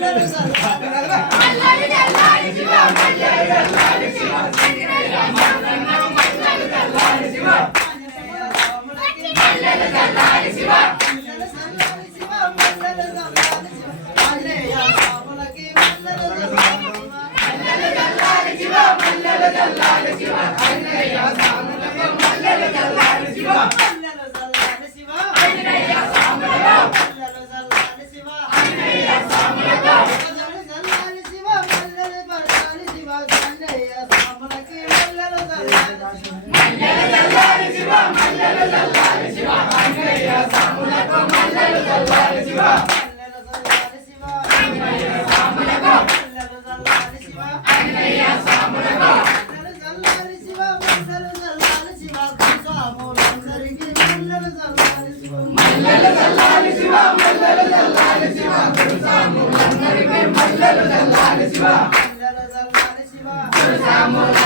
letters on the top of మల్లెలు జల్లాలి శివ. మల్లెలు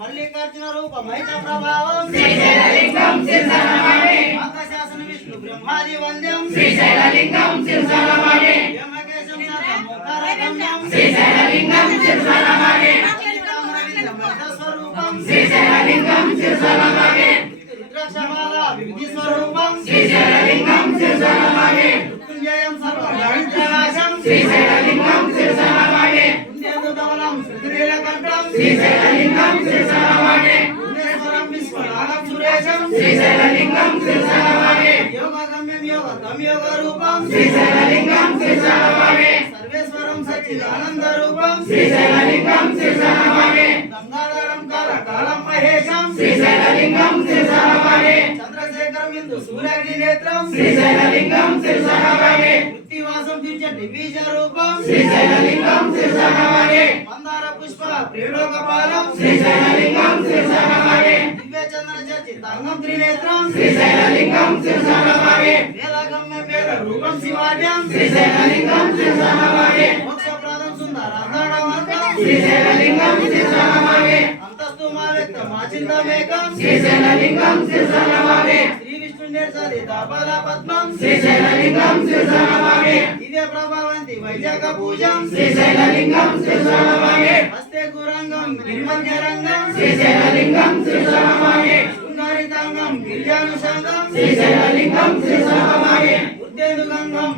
మల్లికార్జున రూప మహిత ప్రభావం. బ్రహ్మాది వంద్యం శ్రీశైలలింగం సతముఖరగమ్యం శ్రీశైలలింగం స్వరూపం శ్రీశైలలింగం శిరసనమామి రుద్రాక్షమాల విభూతి స్వరూపం శ్రీశైలలింగం శిరసనమామి మృత్యుంజయం సర్వదారిద్ర్యనాశం శ్రీశైలలింగం శిరసనమామి పుణ్యదుధవలం శృతినీలకంఠం శ్రీశైలలింగం శిరసనమామి పుణ్యేశ్వరం విశ్వనాథం సురేశం శ్రీశైలలింగం శిరసనమామి యోగగమ్యం యోగం యోగ రూపం శ్రీశైలలింగం శిరసనమామి సర్వేశ్వరం సచ్చిదానంద రూపం శ్రీశైలలింగం శిరసనమామి గంగాధరం కాల కాలం మహేశం. శ్రీశైలలింగం శిరసనమామి చంద్రశేఖరం ఇందు సూర్యాగ్ని నేత్రం శ్రీశైలలింగం శిరసనమామి వృత్తివాసం తీర్చండి బీజ రూపం. శ్రీశైలలింగం శిరసనమామి మందార పుష్ప ప్రియోగపాలం శ్రీశైలలింగం శిరసనమామి దివ్య చంద్ర చర్చితాంగం త్రినేత్రం శ్రీశైలలింగం రూపం శివాడ్యం శ్రీశైలలింగం శిరసనమామి మోక్షప్రదం సుందరాంతరం శ్రీశైలలింగం శిరసనమామి అంతస్తు మా వ్యక్త మా చింతమేకం. శ్రీశైలలింగం శిరసనమామి శ్రీ విష్ణు నిర్సరి దాపద పద్మం. శ్రీశైలలింగం శిరసనమామి దివ్య ప్రభావంతి Vizag పూజం. శ్రీశైలలింగం శిరసనమామి హస్తే గురంగం గిరిమధ్యరంగం శ్రీశైలలింగం శిరసనమామి Sila ringgam si sama kami, udah tuh ganggam,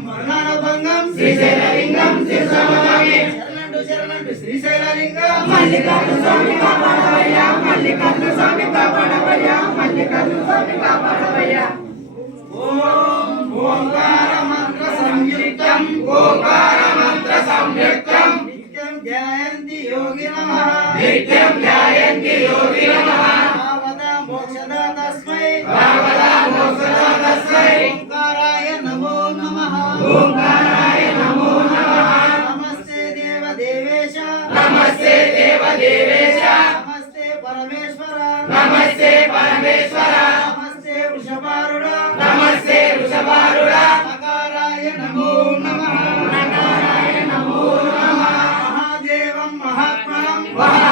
దేవేశ. నమస్తే పరమేశ్వర. నమస్తే పరమేశ్వర. నమస్తే వృషభారుడ. నమస్తే వృషభారుడ. నకారాయ నమో నమః. నకారాయ నమో నమః. మహాదేవం మహాత్మనం. మహా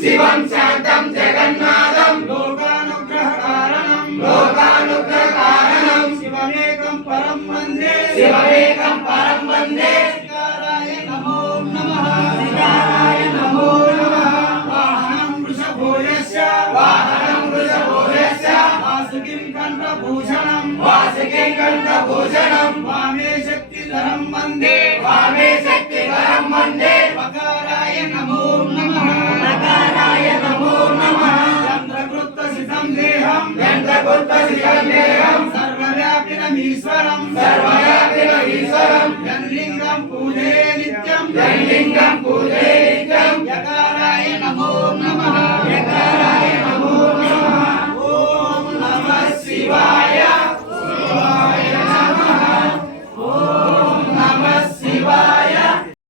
శివం శాంతం ఈశ్వరం సర్వయాతిల ఈశ్వరం. పూజే నిత్యం. పూజే